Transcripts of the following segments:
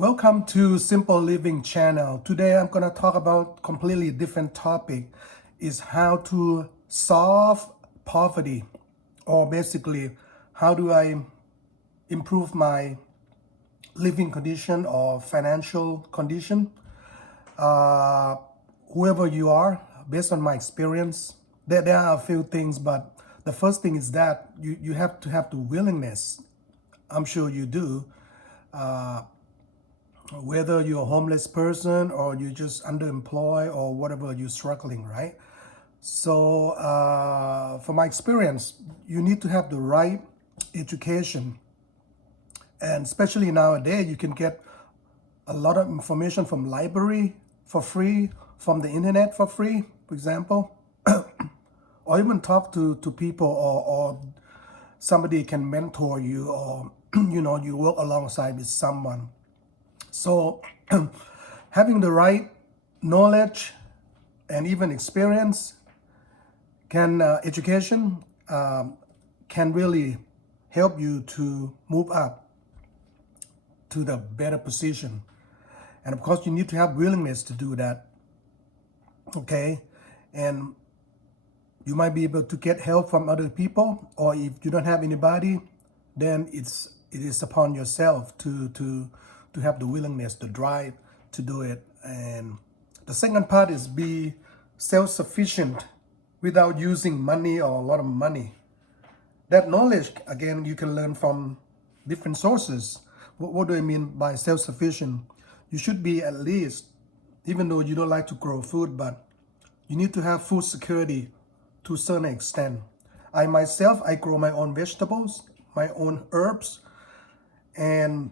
Welcome to Simple Living channel. Today I'm going to talk about completely different topic is how to solve poverty, or basically how do I improve my living condition or financial condition. uh, Whoever you are, based on my experience, there are a few things, but the first thing is that you have to have the willingness. I'm sure you do, whether you're a homeless person or you're just underemployed or whatever, you're struggling, right? So from my experience, you need to have the right education, and especially nowadays you can get a lot of information from library for free, from the internet for free, for example, or even talk to people, or somebody can mentor you, or you work alongside with someone. So having the right knowledge and even experience can education can really help you to move up to the better position. And of course you need to have willingness to do that. Okay. And you might be able to get help from other people, or if you don't have anybody, then it is upon yourself to have the willingness, the drive to do it. And the second part is be self-sufficient without using money or a lot of money. That knowledge, again, you can learn from different sources. What do I mean by self-sufficient? You should be at least, even though you don't like to grow food, but you need to have food security to a certain extent. I myself, I grow my own vegetables, my own herbs, and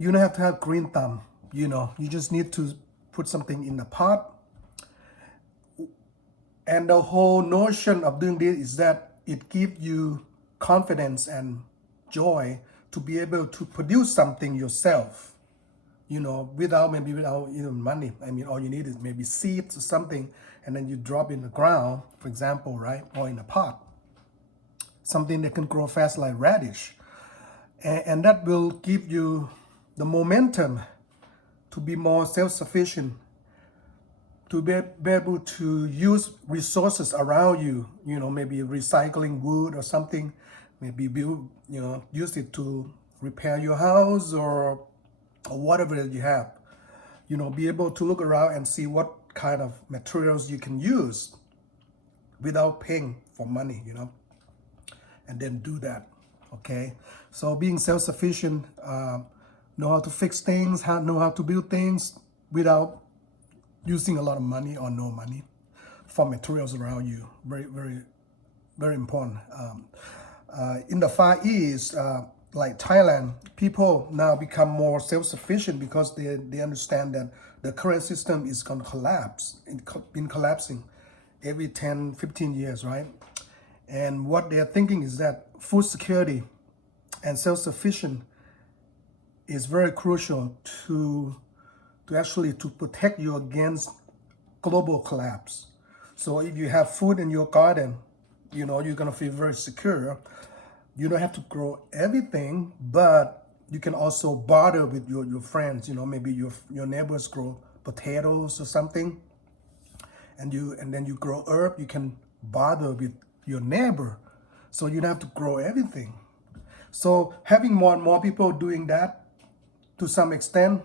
you don't have to have green thumb. You just need to put something in the pot. And the whole notion of doing this is that it gives you confidence and joy to be able to produce something yourself, without even money. I mean, all you need is maybe seeds or something, and then you drop in the ground, for example, right? Or in a pot, something that can grow fast like radish. And that will give you the momentum to be more self-sufficient, to be able to use resources around you, maybe recycling wood or something, maybe build, use it to repair your house, or whatever that you have. Be able to look around and see what kind of materials you can use without paying for money, and then do that. Okay, so being self-sufficient, know how to fix things, know how to build things without using a lot of money or no money for materials around you. Very, very, very important. In the Far East, like Thailand, people now become more self-sufficient because they understand that the current system is going to collapse. It's been collapsing every 10, 15 years, right? And what they're thinking is that food security and self-sufficient is very crucial to actually to protect you against global collapse. So if you have food in your garden, you're gonna feel very secure. You don't have to grow everything, but you can also barter with your friends. Maybe your neighbors grow potatoes or something, and then you grow herb. You can barter with your neighbor, so you don't have to grow everything. So having more and more people doing that, to some extent,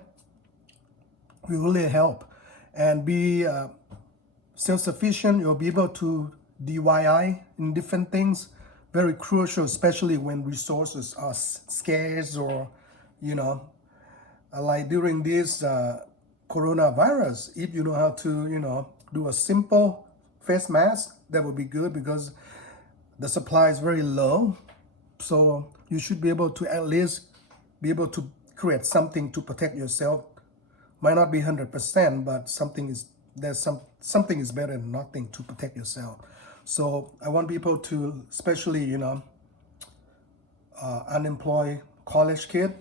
will really help. And be self-sufficient. You'll be able to DIY in different things. Very crucial, especially when resources are scarce, or like during this coronavirus. If you know how to do a simple face mask, that would be good, because the supply is very low. So you should be able to at least be able to create something to protect yourself. Might not be 100%, but something is better than nothing to protect yourself. So I want people to, especially unemployed college kid,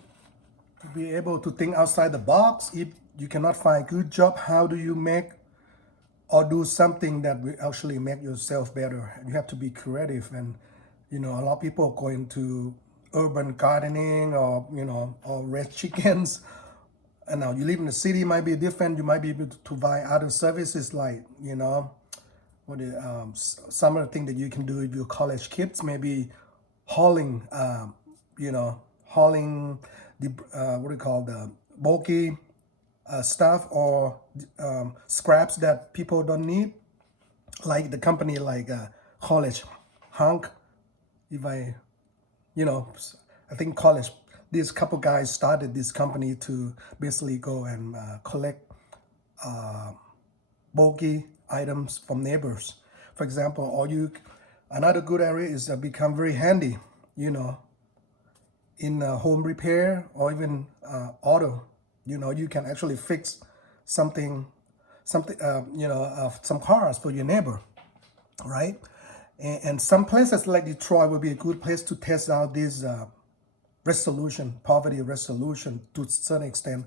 to be able to think outside the box. If you cannot find a good job, how do you make or do something that will actually make yourself better? You have to be creative. And a lot of people are going to urban gardening or or raise chickens. And now you live in the city, might be different. You might be able to buy other services like some of the things that you can do with your college kids, maybe hauling hauling the what do you call the bulky stuff or scraps that people don't need, like the company like college hunk. If I I think college, these couple guys started this company to basically go and collect bulky items from neighbors. For example, another good area is become very handy, in home repair or even auto. You can actually fix something, some cars for your neighbor, right? And some places like Detroit would be a good place to test out this poverty resolution to a certain extent,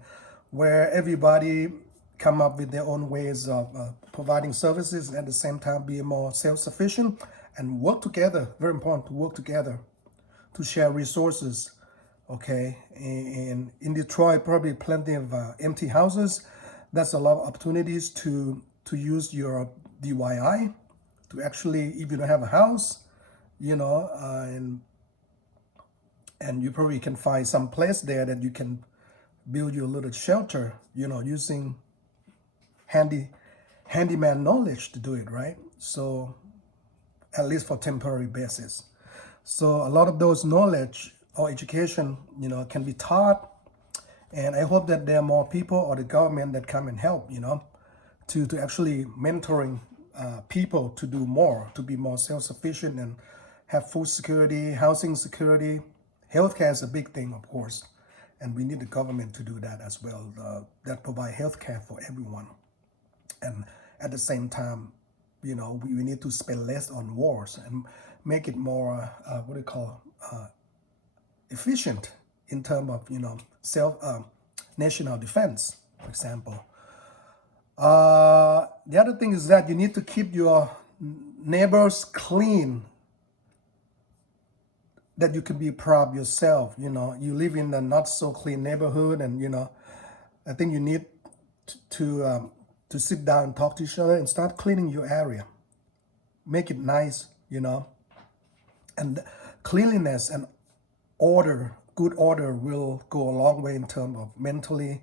where everybody come up with their own ways of providing services and at the same time be more self-sufficient and work together. Very important to work together to share resources. Okay, and in Detroit, probably plenty of empty houses. That's a lot of opportunities to use your DIY to actually, if you don't have a house, and you probably can find some place there that you can build your little shelter, using handyman knowledge to do it, right? So at least for temporary basis. So a lot of those knowledge or education, can be taught. And I hope that there are more people or the government that come and help, to actually mentoring people to do more, to be more self-sufficient and have food security, housing security. Healthcare is a big thing, of course. And we need the government to do that as well, that provide healthcare for everyone. And at the same time, we need to spend less on wars and make it more, efficient in terms of, national defense, for example. The other thing is that you need to keep your neighbors clean, that you can be proud of yourself. You live in a not so clean neighborhood, and I think you need to sit down and talk to each other and start cleaning your area, make it nice, and cleanliness and good order will go a long way in terms of mentally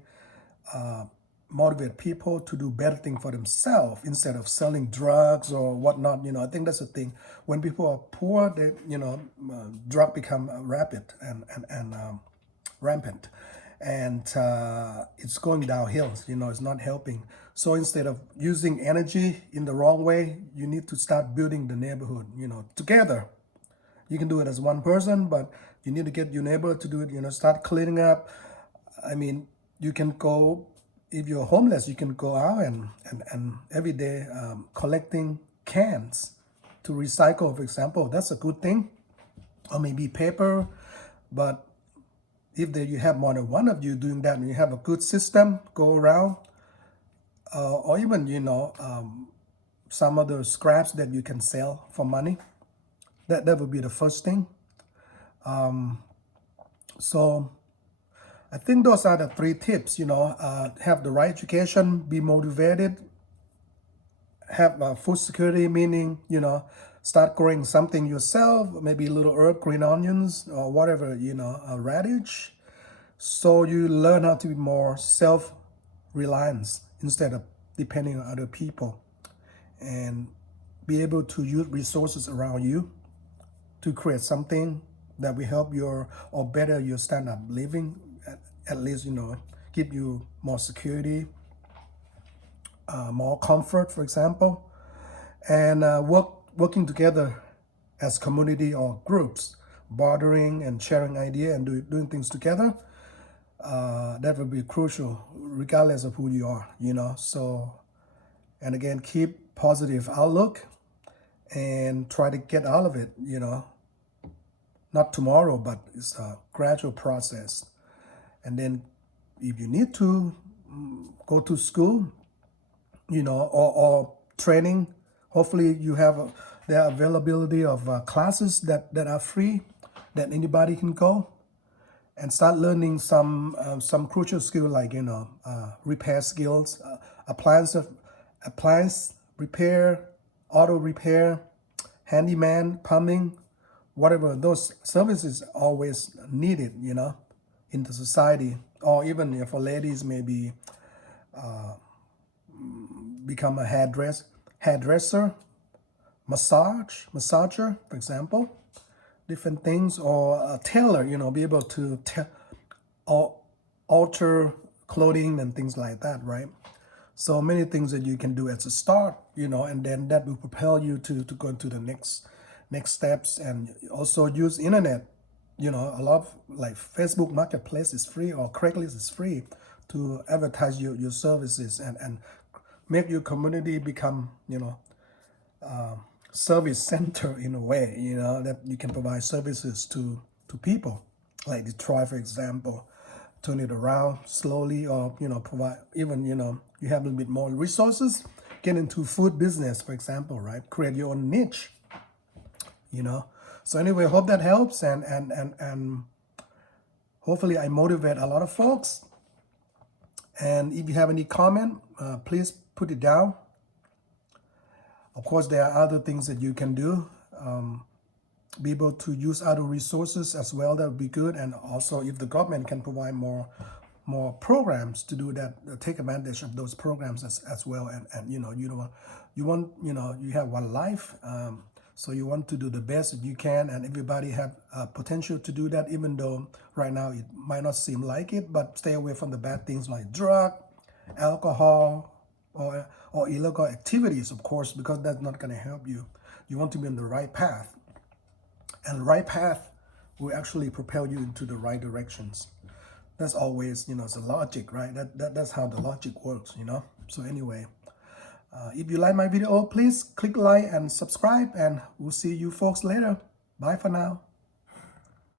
motivate people to do better things for themselves instead of selling drugs or whatnot. I think that's the thing. When people are poor, they, drug become rampant, and it's going downhill. It's not helping. So instead of using energy in the wrong way, you need to start building the neighborhood, together. You can do it as one person, but you need to get your neighbor to do it, start cleaning up. I mean, you can go, if you're homeless, you can go out and every day collecting cans to recycle, for example. That's a good thing. Or maybe paper. But if you have more than one of you doing that and you have a good system, go around, or even, some other scraps that you can sell for money. That would be the first thing. So I think those are the 3 tips, have the right education, be motivated, have food security, meaning, start growing something yourself, maybe little herb, green onions, or whatever, a radish. So you learn how to be more self-reliant instead of depending on other people, and be able to use resources around you to create something that will help or better your standard of living, at least, give you more security, more comfort, for example, and working together as community or groups, bartering and sharing idea and doing things together. That would be crucial, regardless of who you are, So, and again, keep positive outlook and try to get out of it, not tomorrow, but it's a gradual process. And then if you need to go to school, or training, hopefully you have the availability of classes that are free that anybody can go and start learning some crucial skill like repair skills, appliance repair, auto repair, handyman, plumbing, whatever. Those services always needed, in the society. Or even for ladies, maybe become a hairdresser, massager, for example, different things, or a tailor, be able to alter clothing and things like that, right? So many things that you can do as a start, and then that will propel you to go into the next steps. And also use internet, a lot of like Facebook Marketplace is free, or Craigslist is free to advertise your services and make your community become, service center in a way, that you can provide services to people like Detroit, for example. Turn it around slowly, or provide, even you have a little bit more resources, get into food business, for example, right? Create your own niche, so anyway, hope that helps, and hopefully I motivate a lot of folks. And if you have any comment, please put it down. Of course, there are other things that you can do. Be able to use other resources as well, that would be good. And also, if the government can provide more programs to do that, take advantage of those programs as well. And you have one life, so you want to do the best that you can, and everybody have potential to do that, even though right now it might not seem like it. But stay away from the bad things like drug, alcohol, or illegal activities, of course, because that's not going to help you. You want to be on the right path, and the right path will actually propel you into the right directions. That's always, it's a logic, right? That's how the logic works, So anyway, if you like my video, please click like and subscribe, and we'll see you folks later. Bye for now.